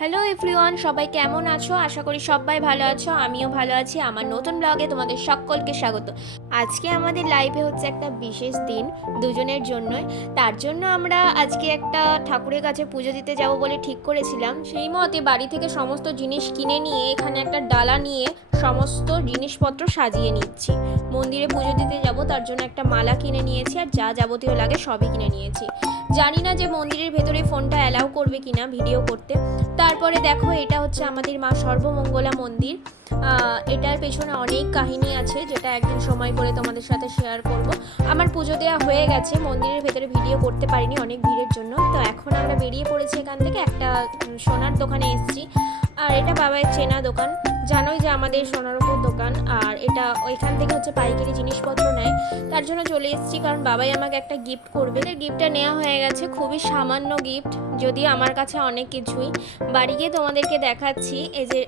Hello everyone, সবাই কেমন আছো? আশা করি সবাই ভালো আছো। আমিও ভালো আছি। আমার নতুন ব্লগে তোমাদের সকলকে স্বাগত। আজকে আমাদের লাইফে হচ্ছে একটা বিশেষ দিন দুজনের জন্যই। তার জন্য আমরা আজকে একটা ঠাকুরের কাছে পুজো দিতে যাব বলে ঠিক করেছিলাম। সেই মতে বাড়ি থেকে সমস্ত জিনিস কিনে নিয়ে এখানে একটা ডালা নিয়ে সমস্ত জিনিসপত্র সাজিয়ে নিচ্ছি। মন্দিরে পুজো দিতে যাব, তার জন্য একটা মালা কিনে নিয়েছি আর যা যাবতীয় লাগে সবই কিনে নিয়েছি। জানি না যে মন্দিরের ভেতরে ফোনটা অ্যালাউ করবে কিনা ভিডিও করতে। তারপরে দেখো, এটা হচ্ছে আমাদের মা সর্বমঙ্গলা মন্দির। এটার পেছনে অনেক কাহিনী আছে, যেটা একদিন সময় করে তোমাদের সাথে শেয়ার করব। আমার পুজো দেওয়া হয়ে গেছে, মন্দিরের ভেতরে ভিডিও করতে পারিনি অনেক ভিড়ের জন্য। তো এখন আমরা বেরিয়ে পড়েছি এখান থেকে, একটা সোনার দোকানে এসেছি। আর এটা বাবার চেনা দোকান, জানোই যে আমাদের সোনার উপর দোকান। আর এটা ওইখান থেকে হচ্ছে পাইকারি জিনিসপত্র নেয়। তার জন্য চলে এসেছি, কারণ বাবাই আমাকে একটা গিফট করবে। গিফটটা নেওয়া হয়ে গেছে, খুবই সামান্য গিফট, যদিও আমার কাছে অনেক কিছুই। বাড়ি গিয়ে তোমাদেরকে দেখাচ্ছি। এই যে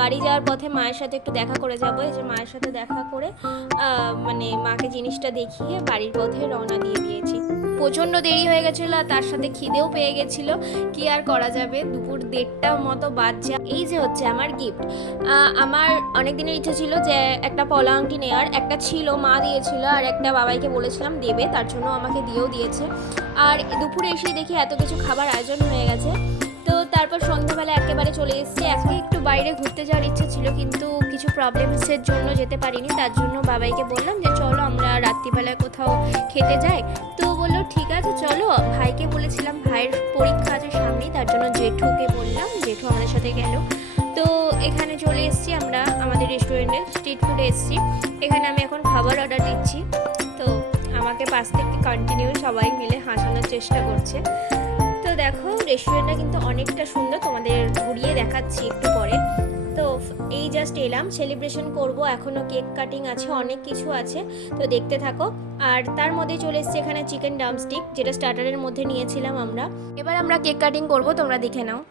বাড়ি যাওয়ার পথে মায়ের সাথে একটু দেখা করে যাব। এই যে মায়ের সাথে দেখা করে মানে মাকে জিনিসটা দেখিয়ে বাড়ির পথে রওনা দিয়ে দিয়েছি। প্রচণ্ড দেরি হয়ে গেছিলো, আর তার সাথে খিদেও পেয়ে গেছিলো। কি আর করা যাবে, দুপুর 1:30 মতো বাজছে। এই যে হচ্ছে আমার গিফট। আমার অনেক দিনের ইচ্ছে ছিল যে একটা পলা আংটি নেওয়ার, একটা ছিল মা দিয়েছিল, আর একটা বাবাইকে বলেছিলাম দেবে, তার জন্য আমাকে দিয়েও দিয়েছে। আর দুপুরে এসে দেখি এত কিছু খাবার আয়োজন হয়ে গেছে। তো তারপর সন্ধ্যাবেলা একেবারে চলে এসেছি। আজকে একটু বাইরে ঘুরতে যাওয়ার ইচ্ছে ছিল, কিন্তু কিছু প্রবলেমসের জন্য যেতে পারিনি। তার জন্য বাবাইকে বললাম যে চলো আমরা রাত্রিবেলায় কোথাও খেতে যাই। তো বললো ঠিক আছে চলো। ভাইকে বলেছিলাম, ভাইয়ের পরীক্ষা আছে সামনেই, তার জন্য জেঠুকে বললাম, জেঠু আমাদের সাথে গেল। তো এখানে চলে এসেছি আমরা আমাদের রেস্টুরেন্টে, স্ট্রিট ফুডে এসেছি। এখানে আমি এখন খাবার অর্ডার দিচ্ছি। তো আমাকে পাশ থেকে কন্টিনিউ সবাই মিলে হাসানোর চেষ্টা করছে। তো দেখো, রেস্টুরেন্টটা কিন্তু অনেকটা সুন্দর, তোমাদের ঘুরিয়ে দেখাচ্ছি একটু পরে। তো এই জাস্ট এলাম, সেলিব্রেশন করব, এখনও কেক কাটিং আছে, অনেক কিছু আছে। তো দেখতে থাকো। আর তার মধ্যে চলে এসেছে এখানে চিকেন ড্রামস্টিক, যেটা স্টার্টারের মধ্যে নিয়েছিলাম আমরা। এবার আমরা কেক কাটিং করব, তোমরা দেখে নাও।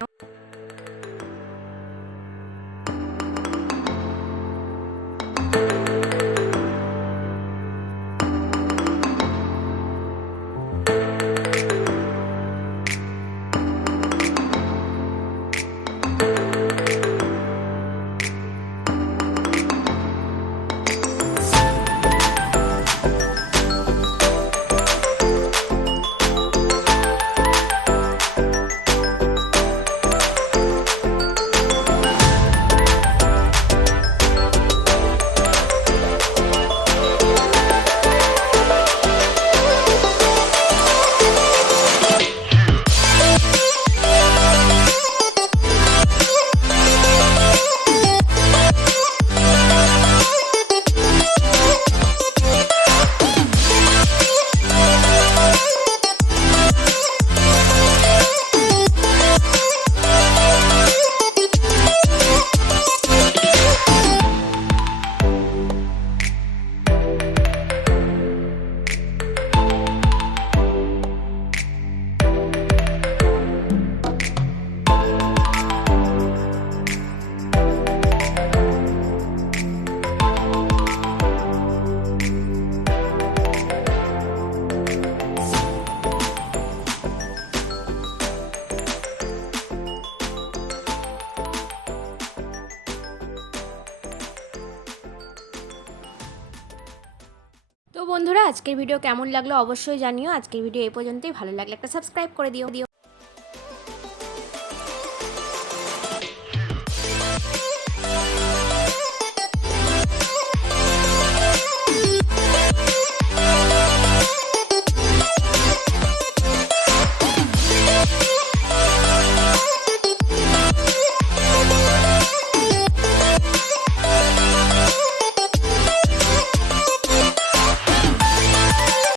তো বন্ধুরা, আজকের ভিডিও কেমন লাগলো অবশ্যই জানিও। আজকের ভিডিও এই পর্যন্তই। ভালো লাগলে একটা সাবস্ক্রাইব করে দিও।